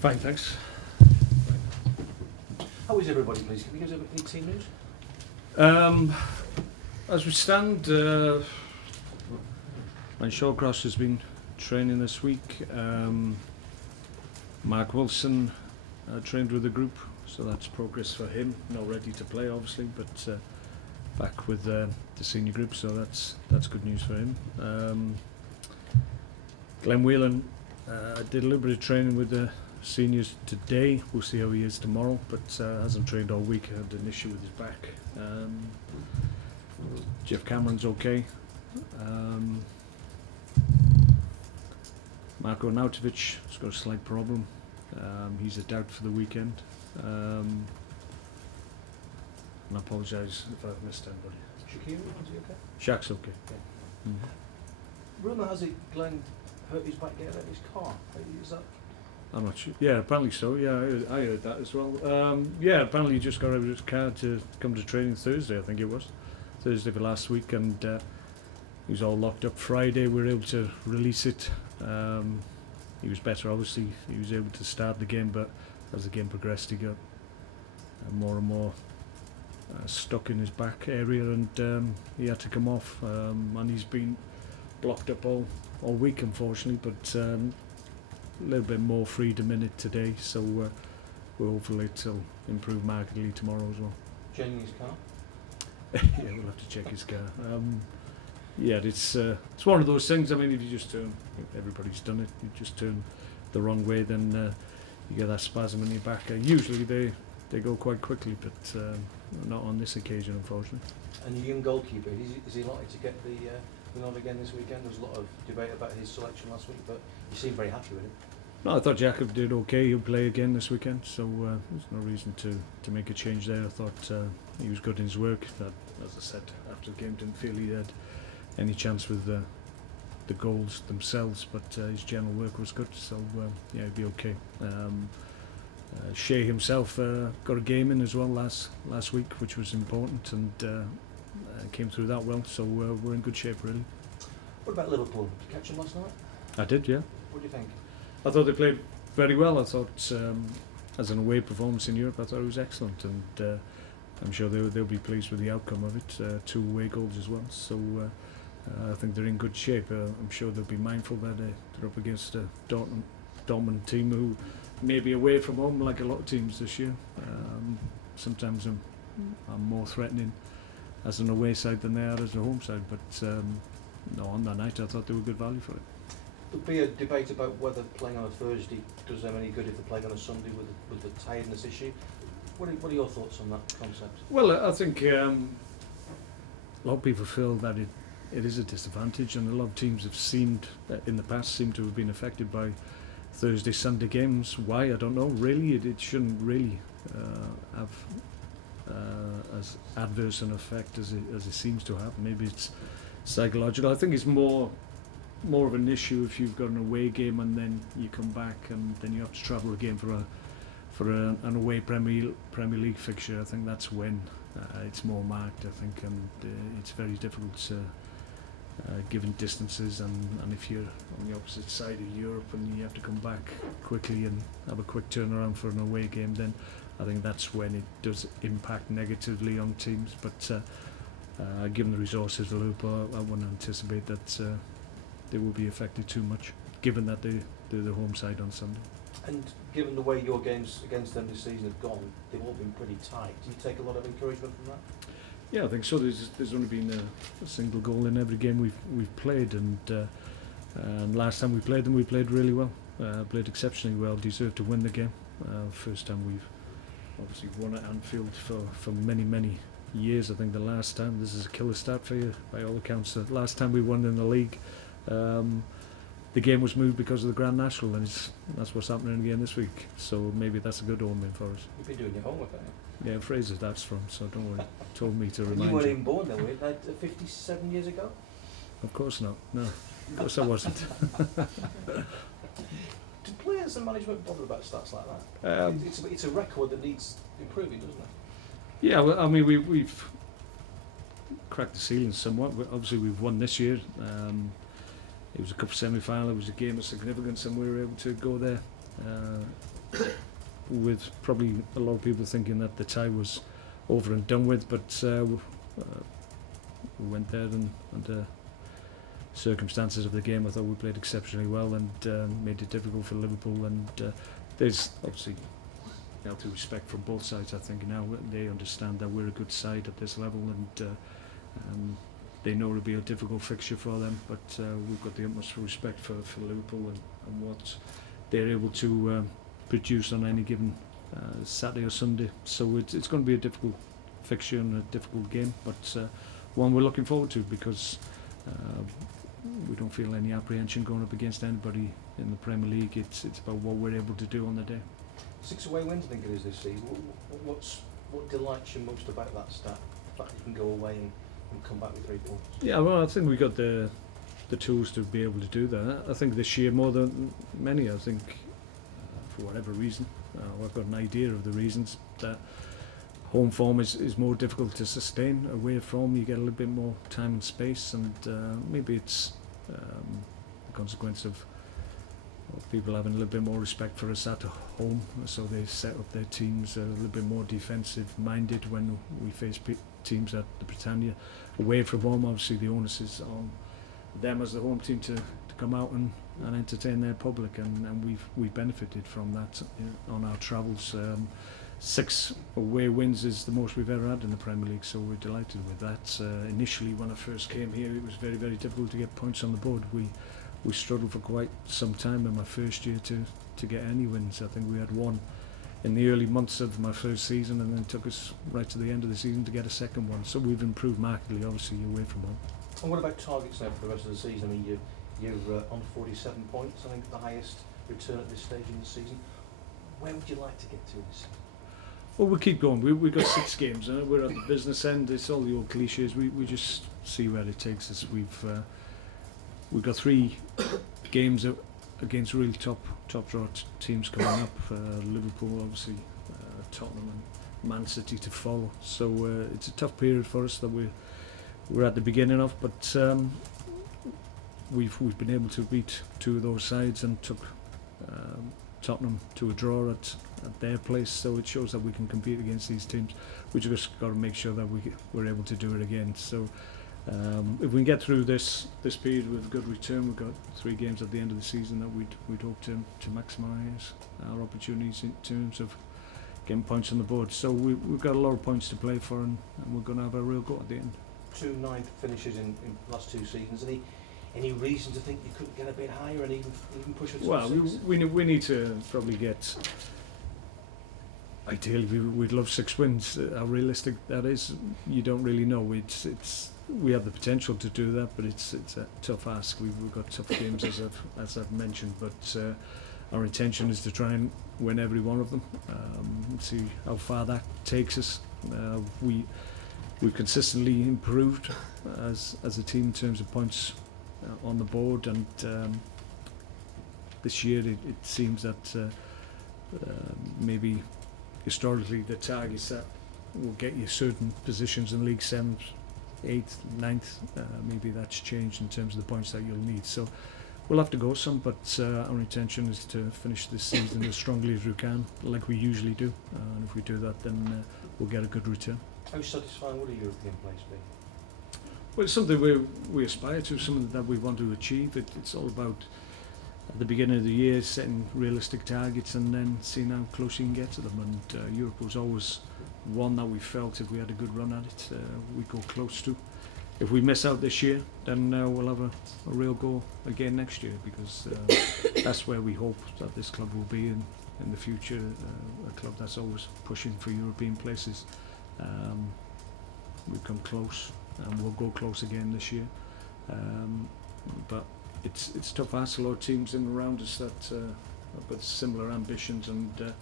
Fine, thanks. How is everybody, please? Can you give us any team news? As we stand, Ryan Shawcross has been training this week. Mark Wilson trained with the group, so that's progress for him. Not ready to play, obviously, but back with the senior group, so that's good news for him. Glenn Whelan did a little bit of training with the seniors today. We'll see how he is tomorrow, but hasn't trained all week. Had an issue with his back. Jeff Cameron's okay. Marko Nautovic has got a slight problem. He's a doubt for the weekend. And I apologise if I've missed anybody. Shaqiri, is he okay? Shaq's okay. Yeah. Rumour has it Glenn hurt his back getting out of his car. Is that? I'm not sure. Yeah, apparently so. Yeah, I heard that as well. Yeah, apparently he just got out of his car to come to training Thursday, I think it was. Thursday for last week, and he was all locked up Friday. We were able to release it. He was better, obviously. He was able to start the game, but as the game progressed, he got more and more stuck in his back area, and he had to come off. And he's been blocked up all week, unfortunately, but a little bit more freedom in it today, so we're hopeful it'll improve markedly tomorrow as well. Changing his car? Yeah, we'll have to check his car. Yeah, it's one of those things. I mean, if you just turn, everybody's done it. You just turn the wrong way, then you get that spasm in your back. Usually they go quite quickly, but not on this occasion, unfortunately. And the young goalkeeper, is he likely to get the nod again this weekend? There's a lot of debate about his selection last week, but you seem very happy with him. No, I thought Jakob did okay. He'll play again this weekend, so there's no reason to make a change there. I thought he was good in his work. That, as I said after the game, didn't feel he had any chance with the goals themselves, but his general work was good, so yeah, he'd be okay. Shea himself got a game in as well last week, which was important, and came through that well, so we're in good shape, really. What about Liverpool? Did you catch them last night? I did, yeah. What do you think? I thought they played very well. I thought, as an away performance in Europe, I thought it was excellent, and I'm sure they'll be pleased with the outcome of it. 2 away goals as well, so I think they're in good shape. I'm sure they'll be mindful that they're up against a Dortmund team who may be away from home, like a lot of teams this year. Sometimes I'm more threatening as an away side than they are as a home side, but no, on that night I thought they were good value for it. There'll be a debate about whether playing on a Thursday does them any good if they're playing on a Sunday with the tiredness issue. What are your thoughts on that concept? Well, I think a lot of people feel that it is a disadvantage, and a lot of teams have seemed in the past to have been affected by Thursday, Sunday games. Why? I don't know. Really, it shouldn't really have as adverse an effect as it seems to have. Maybe it's psychological. I think it's more of an issue if you've got an away game and then you come back and then you have to travel again for an away Premier League fixture. I think that's when it's more marked, I think, and it's very difficult given distances, and if you're on the opposite side of Europe and you have to come back quickly and have a quick turnaround for an away game, then I think that's when it does impact negatively on teams. But given the resources of Liverpool, I wouldn't anticipate that they will be affected too much, given that they're the home side on Sunday. And given the way your games against them this season have gone, they've all been pretty tight. Do you take a lot of encouragement from that? Yeah, I think so. There's only been a single goal in every game we've played, and last time we played them, we played really well. Played exceptionally well. Deserved to win the game. First time we've obviously won at Anfield for many years. I think the last time, this is a killer start for you by all accounts. The last time we won in the league, the game was moved because of the Grand National, and that's what's happening again this week. So maybe that's a good omen for us. You've been doing your homework, haven't you? Yeah, Fraser that's from, so don't worry. Told me to remind you. You weren't even born then, were you? 57 years ago? Of course not, no. Of course I wasn't. Do players and management bother about stats like that? It's a record that needs improving, doesn't it? Yeah, well, I mean, we've cracked the ceiling somewhat. Obviously, we've won this year. It was a cup semi-final. It was a game of significance, and we were able to go there with probably a lot of people thinking that the tie was over and done with, but we went there and under circumstances of the game I thought we played exceptionally well and made it difficult for Liverpool, and there's obviously to respect from both sides. I think now they understand that we're a good side at this level, and they know it'll be a difficult fixture for them, but we've got the utmost respect for Liverpool and what they're able to produce on any given Saturday or Sunday. So it's going to be a difficult fixture and a difficult game, but one we're looking forward to, because we don't feel any apprehension going up against anybody in the Premier League. It's about what we're able to do on the day. 6 away wins, I think it is this season. What delights you most about that stat? The fact that you can go away and come back with 3 points. Yeah, well, I think we got the tools to be able to do that. I think this year more than many. I think for whatever reason, I've got an idea of the reasons, that home form is more difficult to sustain. Away from, you get a little bit more time and space, and maybe it's the consequence of people having a little bit more respect for us at home, so they set up their teams a little bit more defensive minded when we face teams at the Britannia. Away from home, obviously the onus is on them as the home team to come out and entertain their public, and we've benefited from that on our travels. 6 away wins is the most we've ever had in the Premier League, so we're delighted with that. Initially, when I first came here, it was very, very difficult to get points on the board. We struggled for quite some time in my first year to get any wins. I think we had one in the early months of my first season, and then it took us right to the end of the season to get a second one. So we've improved markedly, obviously, away from home. And what about targets now for the rest of the season? I mean, you're on 47 points, I think the highest return at this stage in the season. Where would you like to get to this season? Well, we'll keep going. We've got 6 games. We're at the business end. It's all the old cliches. We just see where it takes us. We've got 3 games against really top draw teams coming up. Liverpool, obviously, Tottenham and Man City to follow. So it's a tough period for us that we're at the beginning of. But we've been able to beat 2 of those sides and took Tottenham to a draw at their place. So it shows that we can compete against these teams. We just got to make sure that we're able to do it again. So. If we can get through this period with a good return, we've got 3 games at the end of the season that we'd hope to maximise our opportunities in terms of getting points on the board. So we've got a lot of points to play for, and we're going to have a real go at the end. 2 9th finishes in the last 2 seasons. Any reason to think you couldn't get a bit higher and even push it to Well, 6? we need to probably get. Ideally, we'd love 6 wins. How realistic that is, you don't really know. We have the potential to do that, but it's a tough ask. We've got tough games as I've mentioned, but our intention is to try and win every one of them. See how far that takes us. We've consistently improved as a team in terms of points on the board, and this year it seems that maybe historically the targets that will get you certain positions in League 7th, 8th, 9th, maybe that's changed in terms of the points that you'll need. So we'll have to go some, but our intention is to finish this season as strongly as we can, like we usually do. And if we do that, then we'll get a good return. How satisfying would a European place be? Well, it's something we aspire to, something that we want to achieve. It's all about, at the beginning of the year, setting realistic targets and then seeing how close you can get to them. And Europe was always one that we felt if we had a good run at it, we'd go close to. If we miss out this year, then we'll have a real go again next year, because that's where we hope that this club will be in the future, a club that's always pushing for European places. We've come close, and we'll go close again this year. But it's tough. A lot of teams in and around us that have got similar ambitions, and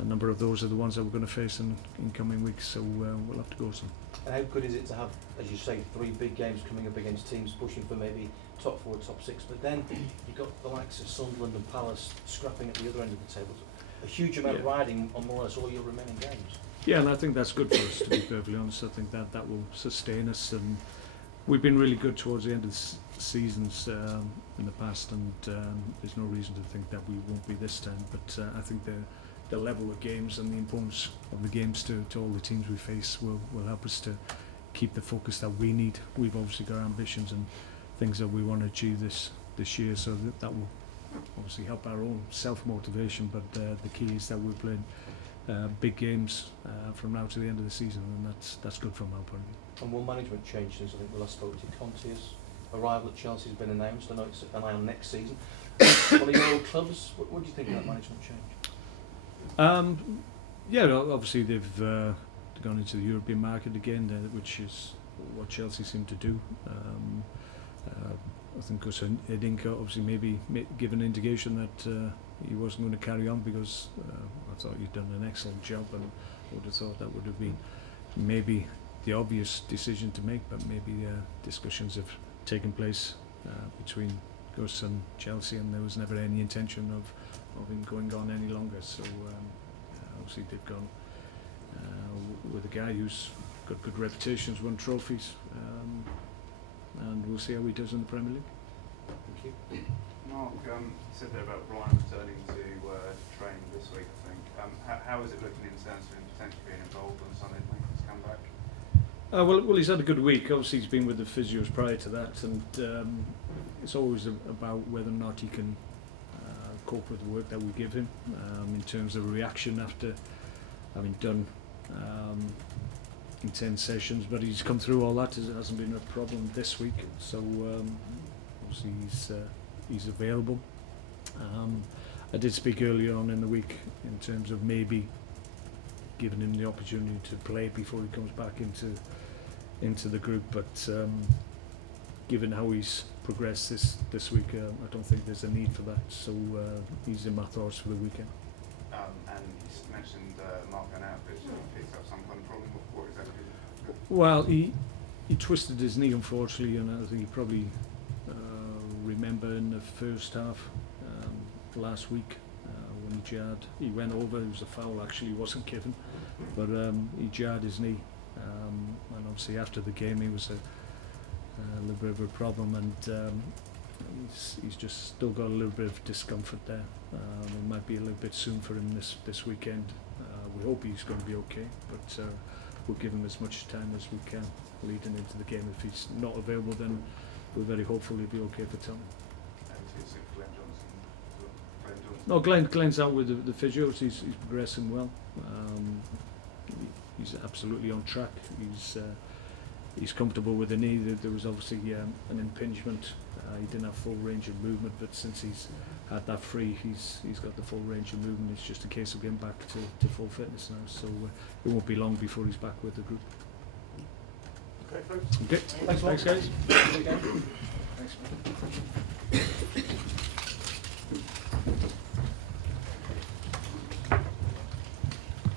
a number of those are the ones that we're going to face in coming weeks. So we'll have to go some. And how good is it to have, as you say, 3 big games coming up against teams pushing for maybe top 4, top 6, but then you've got the likes of Sunderland and Palace scrapping at the other end of the table. A huge amount riding on more or less all your remaining games. Yeah, and I think that's good for us, to be perfectly honest. I think that will sustain us, and we've been really good towards the end of the seasons in the past, and there's no reason to think that we won't be this time. But I think the level of games and the importance of the games to all the teams we face will help us to keep the focus that we need. We've obviously got ambitions and things that we want to achieve this year, so that will obviously help our own self-motivation, but the key is that we're playing big games from now to the end of the season, and that's good from our point of view. And will management change since I think we last spoke to you? Conte's arrival at Chelsea has been announced. I know it's an eye on next season. One of your old clubs, what do you think of that management change? Yeah, obviously they've gone into the European market again, which is what Chelsea seem to do. I think Gus Edinka obviously maybe give an indication that he wasn't going to carry on, because I thought he'd done an excellent job, and I would have thought that would have been maybe the obvious decision to make, but maybe discussions have taken place between Gus and Chelsea, and there was never any intention of him going on any longer. So obviously they've gone with a guy who's got good reputations, won trophies, and we'll see how he does in the Premier League. Thank you. Mark, you said there about Ryan returning to training this week, I think. How is it looking in terms of him potentially being involved on Sunday when he's come back? Well, he's had a good week. Obviously, he's been with the physios prior to that, and it's always about whether or not he can cope with the work that we give him in terms of reaction after having done intense sessions. But he's come through all that. It hasn't been a problem this week, so obviously he's available. I did speak earlier on in the week in terms of maybe giving him the opportunity to play before he comes back into the group, but given how he's progressed this week, I don't think there's a need for that, so he's in my thoughts for the weekend. And you mentioned Mark going out, but he picked up some kind of problem. What exactly? Well, he twisted his knee, unfortunately, and I think you probably remember in the first half last week when he went over. It was a foul, actually, he wasn't given, but he jarred his knee, and obviously after the game he was a little bit of a problem, and he's just still got a little bit of discomfort there. It might be a little bit soon for him this weekend. We hope he's going to be okay, but we'll give him as much time as we can leading into the game. If he's not available, then we're very hopeful he'll be okay for Tom. No, Glenn's out with the physios. He's progressing well. He's absolutely on track. He's comfortable with the knee. There was obviously an impingement. He didn't have full range of movement, but since he's had that free, he's got the full range of movement. It's just a case of getting back to full fitness now. So it won't be long before he's back with the group. Okay, folks. Okay. Thanks guys. Thanks.